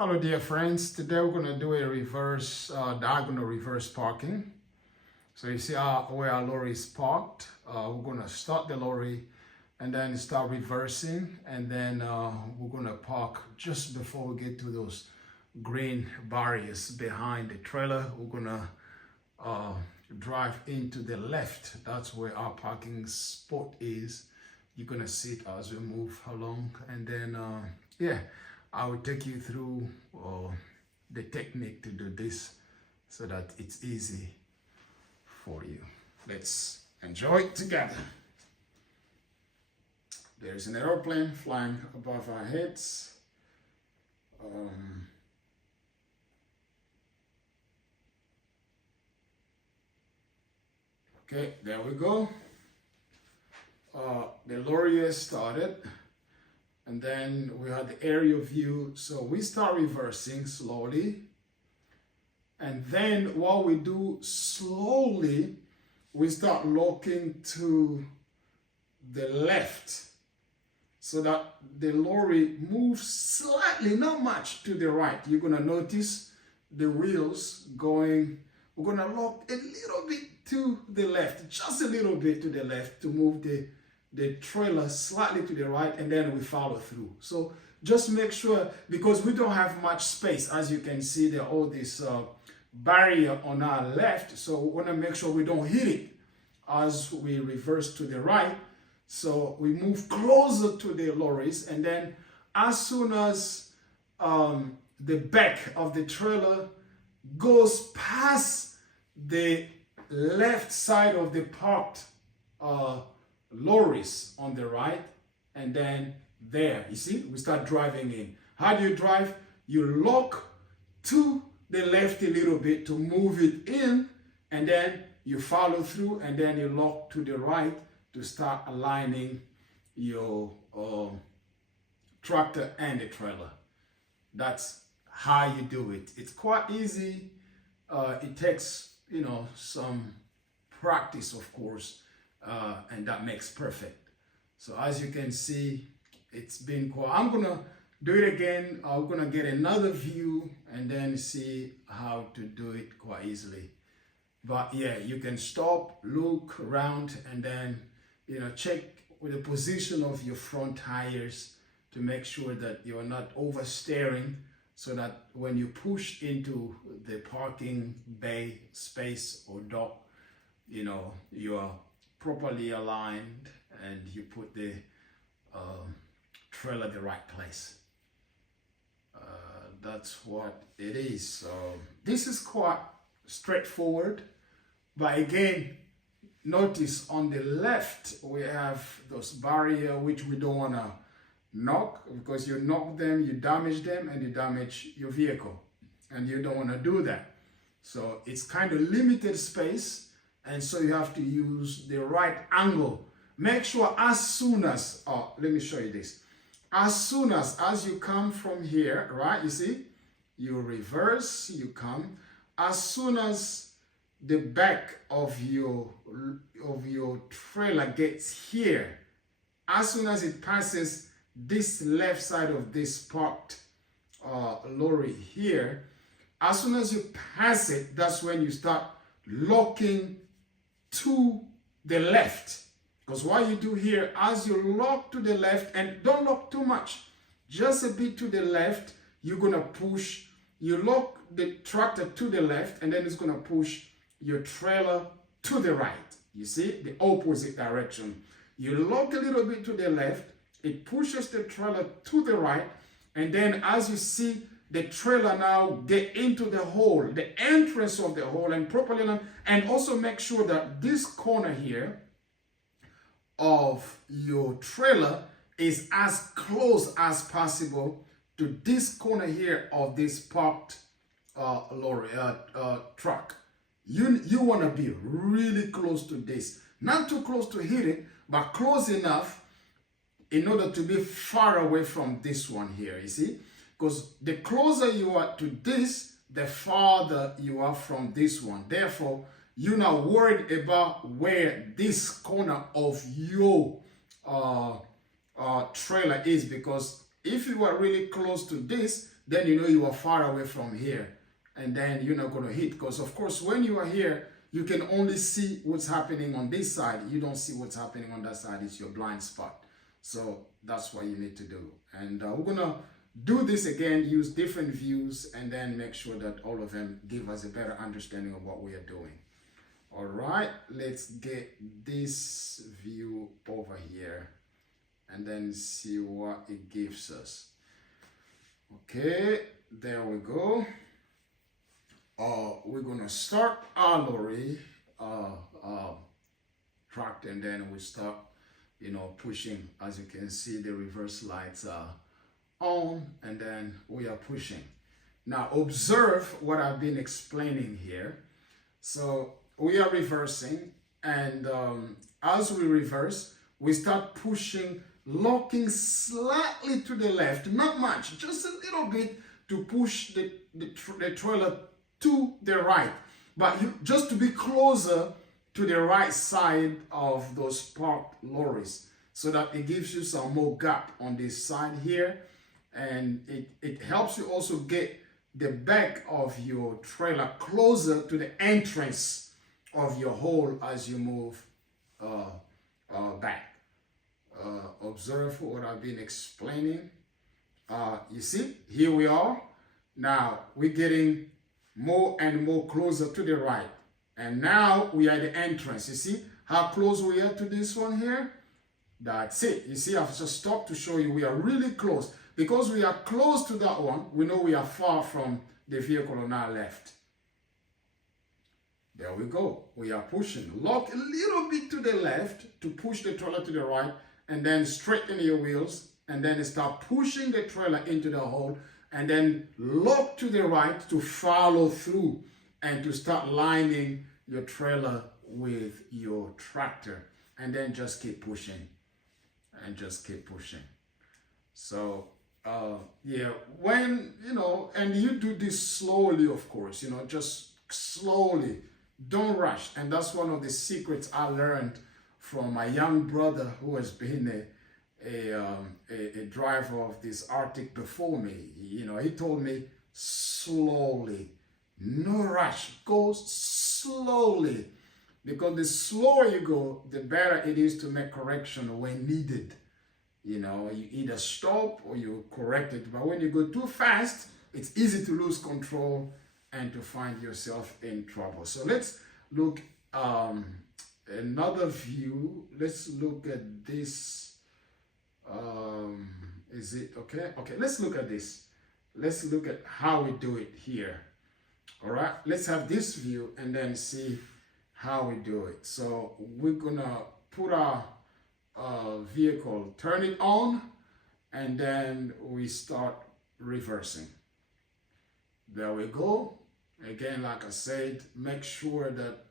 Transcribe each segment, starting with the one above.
Hello dear friends, today we're going to do a reverse, diagonal reverse parking. So you see where our lorry is parked. We're going to start the lorry and then start reversing, and then we're going to park just before we get to those green barriers behind the trailer. We're going to drive into the left. That's where our parking spot is. You're going to see it as we move along, and then yeah, I will take you through the technique to do this so that it's easy for you. Let's enjoy it together. There's an airplane flying above our heads. Okay, there we go. The lorry has started. And then we had the aerial view. So we start reversing slowly. And then what we do slowly, we start looking to the left so that the lorry moves slightly, not much, to the right. You're going to notice the wheels going. We're going to look a little bit to the left, just a little bit to the left to move the trailer slightly to the right, and then we follow through. So just make sure, because we don't have much space, as you can see there all this barrier on our left, so we want to make sure we don't hit it as we reverse to the right. So we move closer to the lorries, and then as soon as the back of the trailer goes past the left side of the parked lorries on the right, and then there, you see, we start driving in. How do you drive? You lock to the left a little bit to move it in, and then you follow through, and then you lock to the right to start aligning your tractor and the trailer. That's how you do it. It's quite easy. It takes, some practice, of course. And that makes perfect. So as you can see, it's been cool. I'm gonna do it again. I'm gonna get another view and then see how to do it quite easily. But yeah, you can stop, look around, and then check with the position of your front tires to make sure that you're not oversteering, so that when you push into the parking bay space or dock, you are properly aligned and you put the trailer the right place. That's what it is. So this is quite straightforward, but again, notice on the left we have those barriers which we don't want to knock, because you knock them, you damage them, and you damage your vehicle, and you don't want to do that. So it's kind of limited space. And so you have to use the right angle. Make sure as soon as, let me show you this. As soon as you come from here, right, you see, you reverse, you come. As soon as the back of your trailer gets here, as soon as it passes this left side of this parked lorry here, as soon as you pass it, that's when you start locking to the left. Because what you do here, as you lock to the left, and don't lock too much, just a bit to the left, you're gonna push, you lock the tractor to the left, and then it's gonna push your trailer to the right. You see, the opposite direction. You lock a little bit to the left, it pushes the trailer to the right, and then as you see the trailer now get into the hole, the entrance of the hole, and properly align, and also make sure that this corner here of your trailer is as close as possible to this corner here of this parked lorry truck. You want to be really close to this, not too close to hit it, but close enough in order to be far away from this one here, you see. Because the closer you are to this, the farther you are from this one. Therefore, you're not worried about where this corner of your trailer is, because If you are really close to this, then you know you are far away from here, and then you're not going to hit, because of course when you are here, you can only see what's happening on this side. You don't see what's happening on that side. It's your blind spot. So that's what you need to do. And we're going to do this again, use different views, and then make sure that all of them give us a better understanding of what we are doing. All right, let's get this view over here and then see what it gives us. Okay, there we go. We're gonna start our lorry tractor, and then we start, pushing. As you can see, the reverse lights are on, and then we are pushing. Now observe what I've been explaining here. So we are reversing, and as we reverse, we start pushing, locking slightly to the left, not much, just a little bit, to push the trailer to the right, but just to be closer to the right side of those parked lorries, so that it gives you some more gap on this side here, and it helps you also get the back of your trailer closer to the entrance of your hole as you move back. Observe what I've been explaining. You see, here we are. Now we're getting more and more closer to the right, and now we are at the entrance. You see how close we are to this one here? That's it. You see, I've just stopped to show you we are really close. Because we are close to that one, we know we are far from the vehicle on our left. There we go. We are pushing. Lock a little bit to the left to push the trailer to the right, and then straighten your wheels, and then start pushing the trailer into the hole, and then lock to the right to follow through and to start lining your trailer with your tractor, and then just keep pushing and just keep pushing. So yeah, when, and you do this slowly, of course, just slowly, don't rush. And that's one of the secrets I learned from my young brother, who has been a driver of this Arctic before me. He told me, slowly, no rush, go slowly, because the slower you go, the better it is to make correction when needed. You either stop or you correct it. But when you go too fast, it's easy to lose control and to find yourself in trouble. So let's look another view. Let's look at this. Is it okay? Okay, let's look at this. Let's look at how we do it here. All right, let's have this view and then see how we do it. So we're gonna put our vehicle, turn it on, and then we start reversing. There we go. Again, like I said, make sure that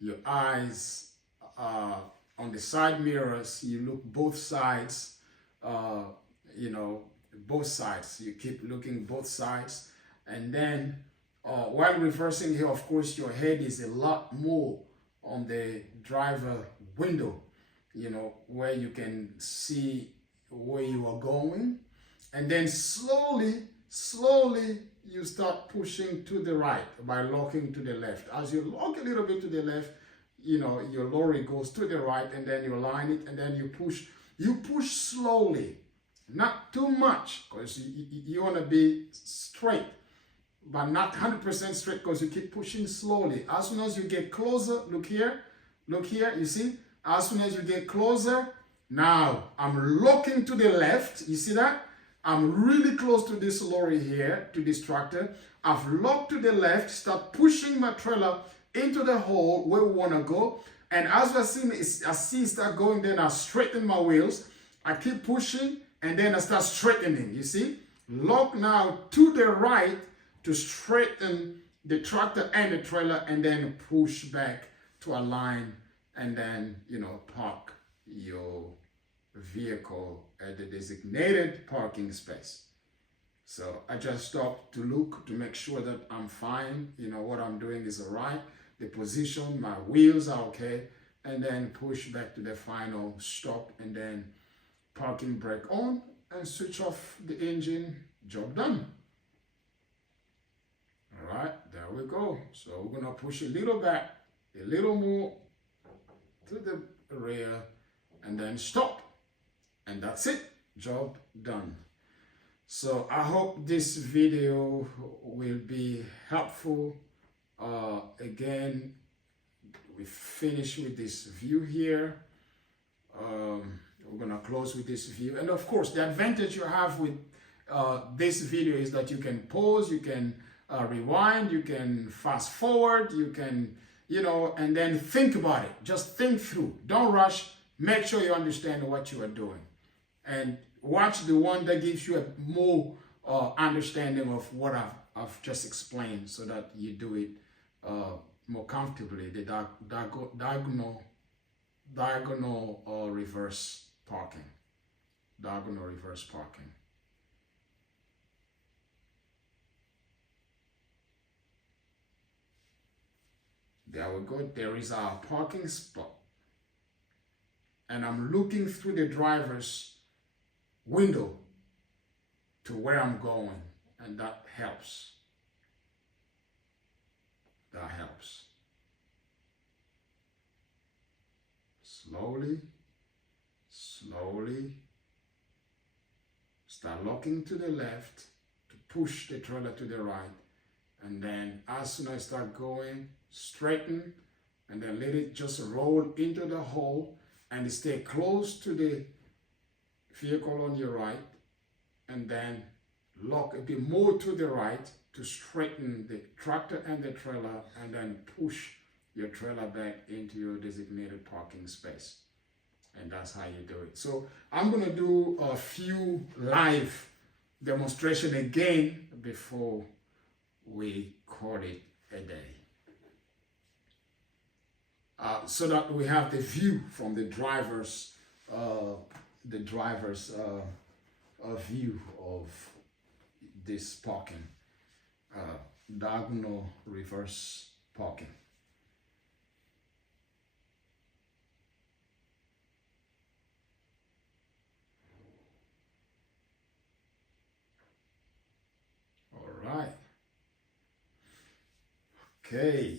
your eyes are on the side mirrors. You look both sides, both sides. You keep looking both sides, and then while reversing here, of course, your head is a lot more on the driver window, where you can see where you are going, and then slowly you start pushing to the right by locking to the left. As you lock a little bit to the left, your lorry goes to the right, and then you line it, and then you push slowly, not too much, because you want to be straight, but not 100% straight, because you keep pushing slowly. As soon as you get closer, look here, you see, as soon as you get closer, now I'm locking to the left. You see that? I'm really close to this lorry here, to this tractor. I've locked to the left, start pushing my trailer into the hole where we want to go. And as I see it start going, then I straighten my wheels. I keep pushing, and then I start straightening. You see? Lock now to the right to straighten the tractor and the trailer, and then push back to align, and then, park your vehicle at the designated parking space. So I just stopped to look to make sure that I'm fine. What I'm doing is all right. The position, my wheels are okay, and then push back to the final stop, and then parking brake on, and switch off the engine. Job done. All right, there we go. So we're gonna push a little back, a little more to the rear, and then stop. And that's it. Job done. So I hope this video will be helpful. Again, we finish with this view here. We're gonna close with this view. And of course, the advantage you have with this video is that you can pause, you can rewind, you can fast forward, you can, and then think about it. Just think through. Don't rush. Make sure you understand what you are doing. And watch the one that gives you a more understanding of what I've just explained, so that you do it more comfortably. The diagonal reverse parking. Diagonal reverse parking. There we go. There is our parking spot. And I'm looking through the driver's window to where I'm going. And that helps. That helps. Slowly, slowly. Start looking to the left to push the trailer to the right. And then as soon as I start going, straighten, and then let it just roll into the hole and stay close to the vehicle on your right, and then lock a bit more to the right to straighten the tractor and the trailer, and then push your trailer back into your designated parking space. And that's how you do it. So I'm going to do a few live demonstration again before we call it a day. So that we have the view from the driver's view of this parking, diagonal reverse parking. All right. Okay.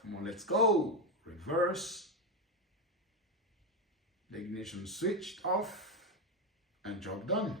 Come on, let's go. Reverse. The ignition switched off, and job done.